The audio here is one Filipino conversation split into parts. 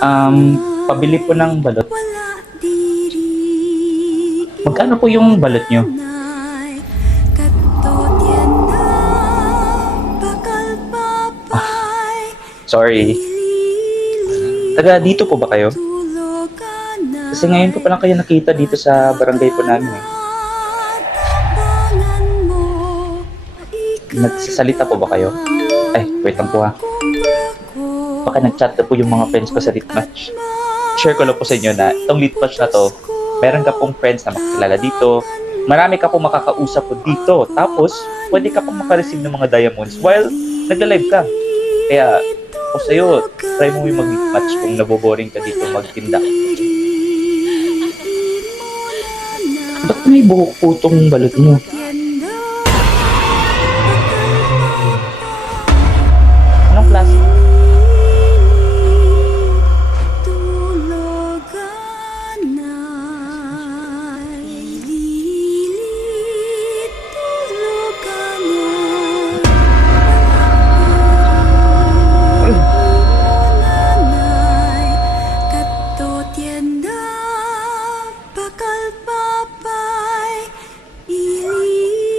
Pabili po ng balot. Magkano po yung balot nyo? Sorry. Taga dito po ba kayo? Kasi ngayon ko pa lang kayo nakita dito sa barangay po namin eh. Nagsasalita po ba kayo? Ay, wait lang po ha. Baka nag-chat na po yung mga friends ko sa Litmatch. Share ko lang po sa inyo na itong Litmatch na to, meron ka pong friends na makakilala dito. Marami ka pong makakausap po dito. Tapos, pwede ka pong makareceive ng mga diamonds while nagla-live ka. Kaya, ako sa'yo, try mo yung mag-Litmatch kung naboboring ka dito magtinda. Ba't may buhok po itong balot mo? Anong klase?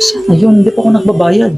Sana yun, hindi pa ako nagbabayad.